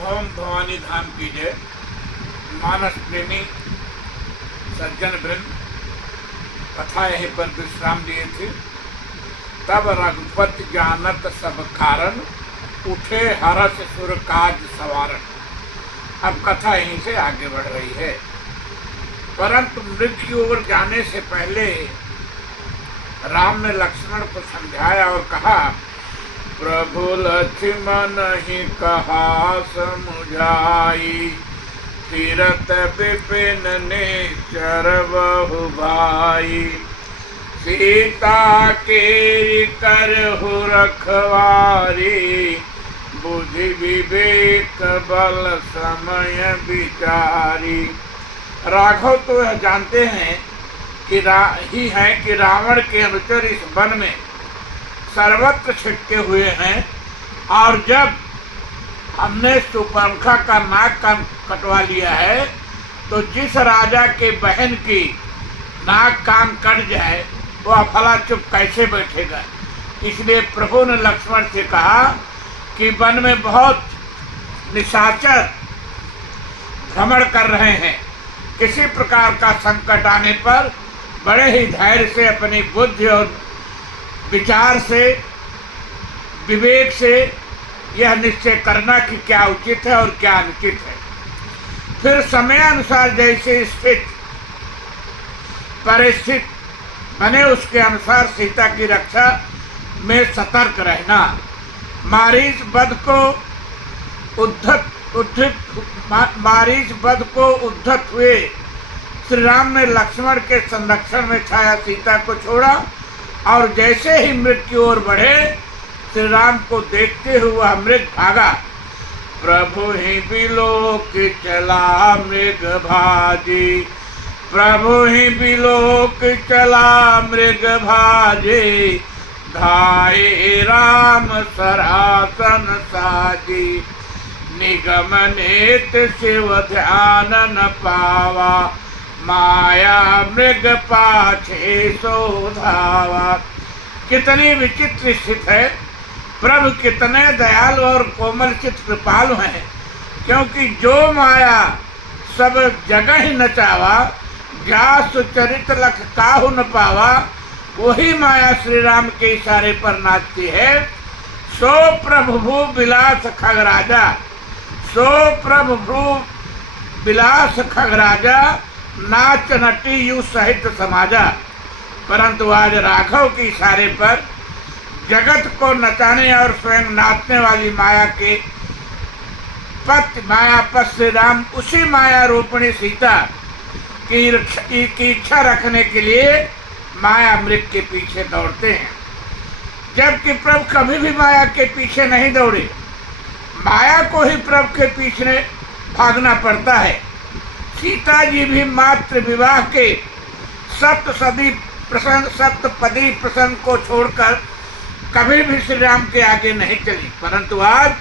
ओम भवानी धाम की जय। मानस प्रेमी सज्जन वृंद कथा यहीं पर विश्राम लिए थे। तब रघुपति जानत सब कारण, उठे हरस सुर काज सवारन। अब कथा यहीं से आगे बढ़ रही है, परंतु मृत्यु की ओर जाने से पहले राम ने लक्ष्मण को समझाया और कहा, प्रभु लक्ष्मण ही कहा समुझाई, फिरत विपिन ने चर बहु भाई। सीता के करहु रखवारी, बुद्धि विवेक बल समय विचारी। राघव तो यह जानते हैं कि रावण के अनुचर इस वन में सर्वत्र छिटके हुए हैं, और जब हमने सुपर्णखा का नाक कटवा लिया है तो जिस राजा के बहन की नाक कान कट जाए वह भला चुप कैसे बैठेगा। इसलिए प्रभु ने लक्ष्मण से कहा कि वन में बहुत निशाचर भ्रमण कर रहे हैं, किसी प्रकार का संकट आने पर बड़े ही धैर्य से अपनी बुद्धि और विचार से विवेक से यह निश्चय करना कि क्या उचित है और क्या अनुचित है। फिर समय अनुसार जैसे स्थित परिस्थिति बने उसके अनुसार सीता की रक्षा में सतर्क रहना। मारीच वध को उद्धत हुए श्री राम ने लक्ष्मण के संरक्षण में छाया सीता को छोड़ा, और जैसे ही मृग की ओर बढ़े श्री राम को देखते हुए मृग भागा। प्रभु ही बिलोक चला मृग भाजी, प्रभु ही बिलोक चला मृग भाजी, धाये राम सरासन साजी। निगम नेत शिव ध्यान न पावा, माया मृग पाछे सो धावा। कितनी विचित्र स्थिति है। प्रभु कितने दयालु और कोमल चित कृपालु हैं, क्योंकि जो माया सब जगह ही नचावा, जासु चरित लख काहू न पावा, वही माया श्री राम के इशारे पर नाचती है। सो प्रभु भू बिलास खगराजा, सो प्रभु भू बिलास खगराजा, नाच नटी यू सहित समाजा। परंतु आज राघव के इशारे पर जगत को नचाने और स्वयं नाचने वाली माया के मायापत श्री राम उसी माया रूपिणी सीता की इच्छा रखने के लिए माया मृग के पीछे दौड़ते हैं, जबकि प्रभु कभी भी माया के पीछे नहीं दौड़े। माया को ही प्रभु के पीछे भागना पड़ता है। सीता जी भी मात्र विवाह के सप्तपदी प्रसंग को छोड़कर कभी भी श्री राम के आगे नहीं चली, परंतु आज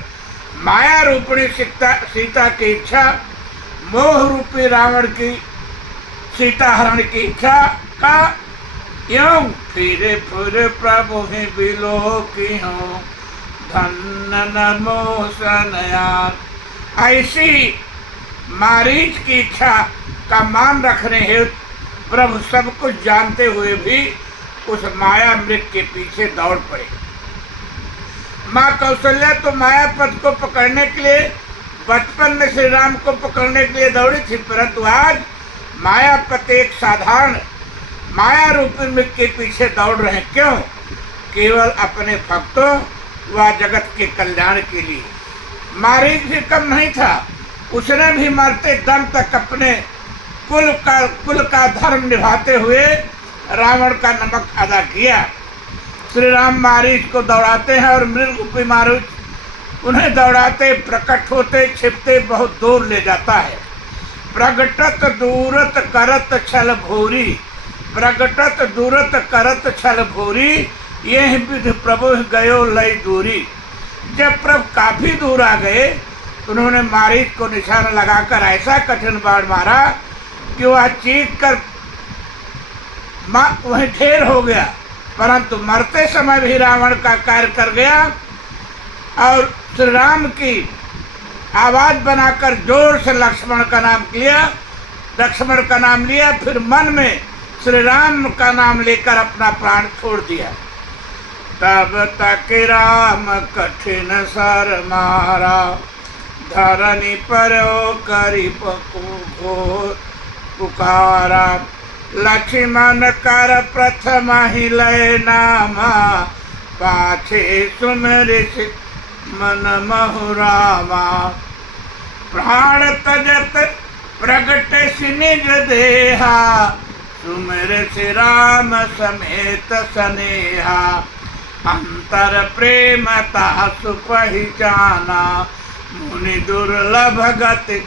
माया रूपिणी सीता की इच्छा, मोह रूपी रावण की सीता हरण की इच्छा का यूं फिरे फिर प्रभु ही बिलोकी हूँ, धन्य नमो सनयान। ऐसी मारीच की इच्छा का मान रखने हेतु प्रभु सब कुछ जानते हुए भी उस माया मृग के पीछे दौड़ पड़े। माँ कौशल्या तो मायापत को पकड़ने के लिए बचपन में श्री राम को पकड़ने के लिए दौड़ी थी, परंतु आज मायापत एक साधारण माया रूपी मृग के पीछे दौड़ रहे। क्यों? केवल अपने भक्तों व जगत के कल्याण के लिए। मारीच भी कम नहीं था, उसने भी मरते दम तक अपने कुल का धर्म निभाते हुए रावण का नमक अदा किया। श्री राम मारीच को दौड़ाते हैं और मृग रूपी मारीच उन्हें दौड़ाते प्रकट होते छिपते बहुत दूर ले जाता है। प्रगटत दूरत करत छल भूरी, प्रगटत दूरत करत छल भूरी, यह विधि प्रभु गयो लय दूरी। जब प्रभु काफी दूर आ गए, उन्होंने मारीच को निशाना लगाकर ऐसा कठिन बाण मारा कि वह चीख कर वहीं ढेर हो गया, परंतु मरते समय भी रावण का कार्य कर गया और श्री राम की आवाज बनाकर जोर से लक्ष्मण का नाम लिया, लक्ष्मण का नाम लिया, फिर मन में श्री राम का नाम लेकर अपना प्राण छोड़ दिया। तब तक राम कठिन सर मारा, धरनी पर करी घोर पुकारा। लक्ष्मण कर प्रथम ही लय नामा, पाछे सुमिर मन महु रामा। प्राण तजत प्रगट निज देहा, सुमिर से राम समेत सनेहा। अंतर प्रेम तासु पहिचाना, मुनि दुर्लभ गति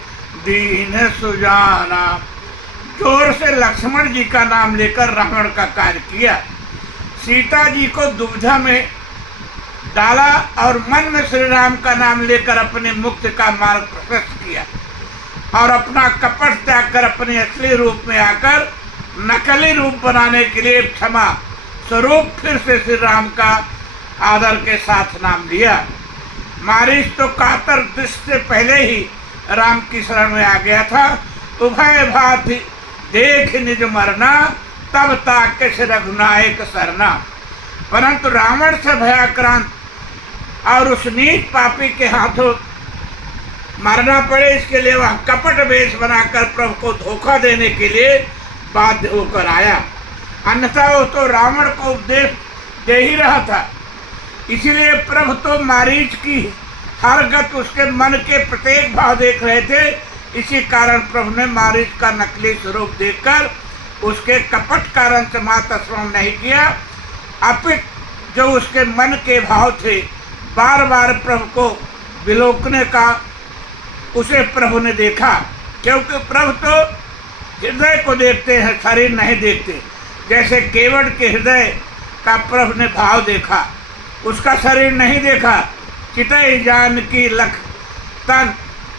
दीन सुजाना। जोर से लक्ष्मण जी का नाम लेकर रावण का कार्य किया, सीता जी को दुविधा में डाला और मन में श्री राम का नाम लेकर अपने मुक्ति का मार्ग प्रशस्त किया और अपना कपट त्याग कर अपने असली रूप में आकर नकली रूप बनाने के लिए क्षमा स्वरूप फिर से श्री राम का आदर के साथ नाम लिया। मारीच तो कातर दृष्टि से पहले ही राम की शरण में आ गया था। उभय भांति देख निज मरना, तब ताके से रघुनायक सरना। परंतु रावण से भयाक्रांत और उस नीच पापी के हाथों मारना पड़े, इसके लिए वह कपट वेश बनाकर प्रभु को धोखा देने के लिए बाध्य होकर आया। अन्यथा वो तो रावण को उपदेश दे ही रहा था। इसीलिए प्रभु तो मारीच की हर गत उसके मन के प्रत्येक भाव देख रहे थे। इसी कारण प्रभु ने मारीच का नकली स्वरूप देखकर उसके कपट कारण से माता श्रवण नहीं किया, अपितु जो उसके मन के भाव थे बार बार प्रभु को विलोकने का उसे प्रभु ने देखा। क्योंकि प्रभु तो हृदय को देखते हैं, शरीर नहीं देखते। जैसे केवट के हृदय का प्रभु ने भाव देखा, उसका शरीर नहीं देखा। चितई जानकी लख तन,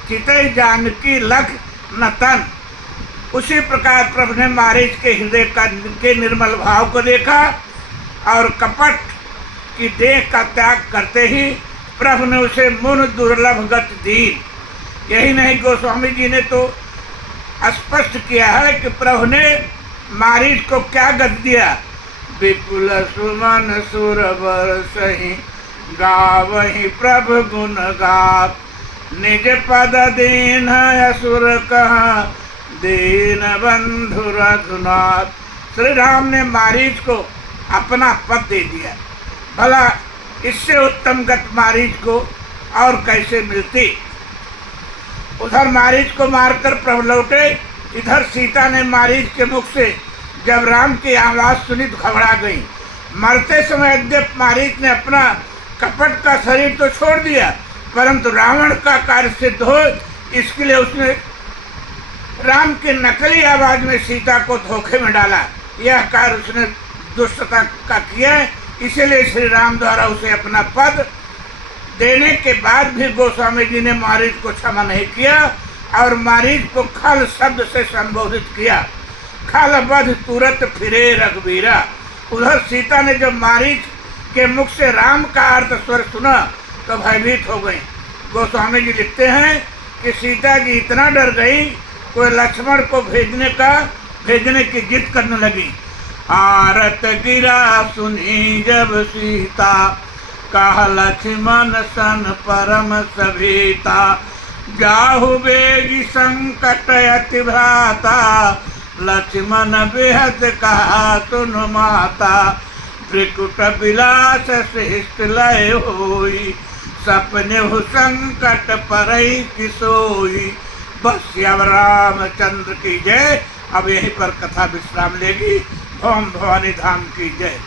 चितई जानकी लख न तन। उसी प्रकार प्रभु ने मारीच के हृदय के निर्मल भाव को देखा और कपट की देह का त्याग करते ही प्रभु ने उसे मुन दुर्लभ गति दी। यही नहीं, गोस्वामी जी ने तो स्पष्ट किया है कि प्रभु ने मारीच को क्या गति दिया। विपुल सुमन सुरवर सही, गावहि प्रभु गुण गात। निज पद दीन असुर कहा, दीन बंधु रघुनाथ। श्री राम ने मारीच को अपना पद दे दिया। भला इससे उत्तम गति मारीच को और कैसे मिलती। उधर मारीच को मारकर प्रभु लौटे, इधर सीता ने मारीच के मुख से जब राम की आवाज सुनी तो घबरा गई। मरते समय यद्यप मारीच ने अपना कपट का शरीर तो छोड़ दिया, परंतु रावण का कार्य सिद्ध हो इसके लिए उसने राम की नकली आवाज में सीता को धोखे में डाला। यह कार्य उसने दुष्टता का किया, इसीलिए श्री राम द्वारा उसे अपना पद देने के बाद भी गोस्वामी जी ने मारीच को क्षमा नहीं किया और मारीच को खल शब्द से संबोधित किया। खल बध तुरंत फिरे रघुवीरा। उधर सीता ने जब मारीच के मुख से राम का अर्थ स्वर सुना तो भयभीत हो गई। गोस्वामी जी लिखते हैं कि सीता जी इतना डर गई, कोई लक्ष्मण को भेजने की जिद करने लगी। आरत गिरा सुनी जब सीता, कहा लक्ष्मण सन परम सभीता। जाहु बेगी संकट अति भ्राता, लक्ष्मण बेहद कहा सुन माता। त्रिकुट विलास सृष्ट लय होई, सपने हो संकट परई किसोई। बस अब रामचंद्र की जय। अब यहीं पर कथा विश्राम लेगी। ओम भवानी धाम की जय।